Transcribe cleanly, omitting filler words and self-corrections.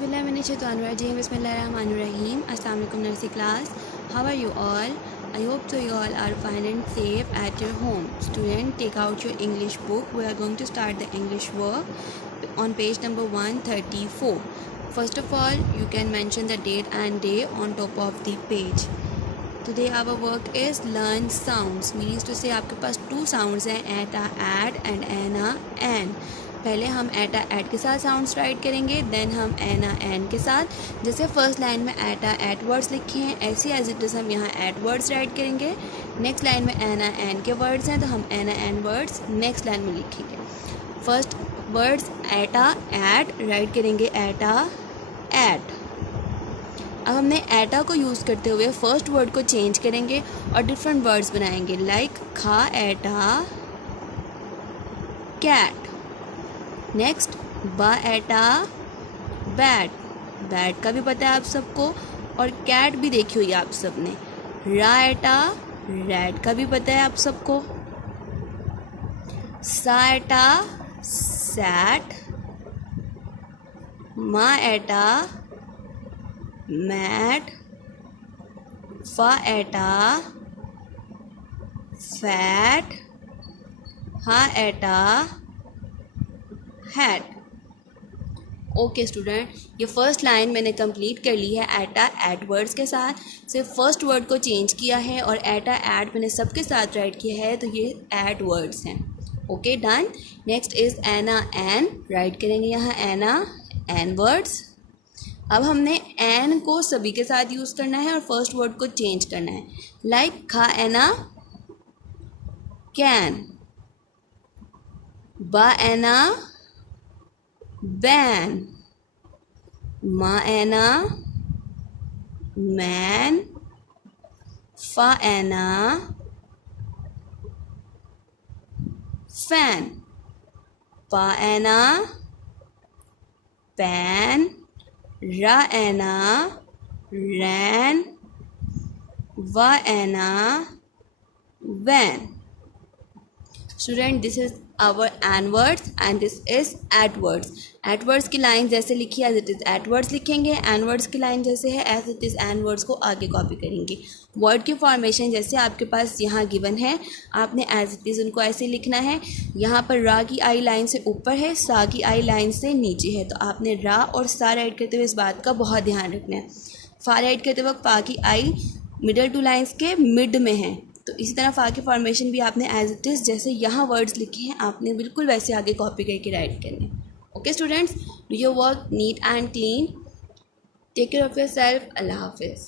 Auzubillahiminash-shaytanir-rajim. Bismillahir-rahmanir-rahim. Assalamu alaikum nursery class. How are you all? I hope so you all are fine and safe at your home. Student, take out your English book. We are going to start the English work on page number 134. First of all, you can mention the date and day on top of the page. Today our work is learn sounds. Means to say आपके पास 2 sounds हैं, eta, ad and ana, an. पहले हम एटा eight के साथ sounds right करेंगे, then हम एना N के साथ। जैसे फर्स्ट लाइन में एटा एट वर्ड्स लिखे हैं, ऐसे एज इट इज़ हम यहाँ एट वर्ड्स राइट करेंगे। नेक्स्ट लाइन में एना एन के वर्ड्स हैं तो हम एना एन वर्ड्स नेक्स्ट लाइन में लिखेंगे। फर्स्ट वर्ड्स एटा एट राइट करेंगे, एटा एट। अब हमने एटा को यूज़ करते हुए फर्स्ट वर्ड को चेंज करेंगे और डिफरेंट वर्ड्स बनाएंगे, लाइक खा एटा कैट। नेक्स्ट बा एटा बैट, बैट का भी पता है आप सबको, और कैट भी देखी हुई है आप सब ने। रा एटा रैट का भी पता है आप सबको। सा एटा सैट। मा एटा मैट। फा एटा फैट। हा एटा हैट। ओके स्टूडेंट, ये फर्स्ट लाइन मैंने कंप्लीट कर ली है एटा एट वर्ड्स के साथ। सिर्फ फर्स्ट वर्ड को चेंज किया है और एटा एट मैंने सबके साथ राइट किया है, तो ये एट वर्ड्स हैं। Okay done. नेक्स्ट इज़ एना एन, राइट करेंगे यहाँ एना एन वर्ड्स। अब हमने एन को सभी के साथ यूज़ करना है और फर्स्ट वर्ड को चेंज करना है, लाइक खा एना कैन। बा एना बैन। मा एना मैन। फा एना फैन। पा एना पैन। रा एना रैन। वा एना वैन। Student, this is our an words and this is at words. at words की लाइन जैसे लिखी है as it is at words लिखेंगे, an words की लाइन जैसे है as it is an words को आगे कॉपी करेंगे। वर्ड की फॉर्मेशन जैसे आपके पास यहाँ गिवन है, आपने as it is उनको ऐसे लिखना है। यहाँ पर रा की आई लाइन से ऊपर है, सा की आई लाइन से नीचे है, तो आपने रा और सा राइट करते हुए इस बात का बहुत ध्यान रखना है। फा राइट करते वक्त फा की आई मिडल टू लाइन्स के मिड में है, तो इसी तरह फा की फॉर्मेशन भी आपने एज इट इज़ जैसे यहाँ वर्ड्स लिखे हैं आपने बिल्कुल वैसे आगे कॉपी करके राइट करने। Okay students, do your work neat and clean. Take care of yourself. Allah हाफिज़।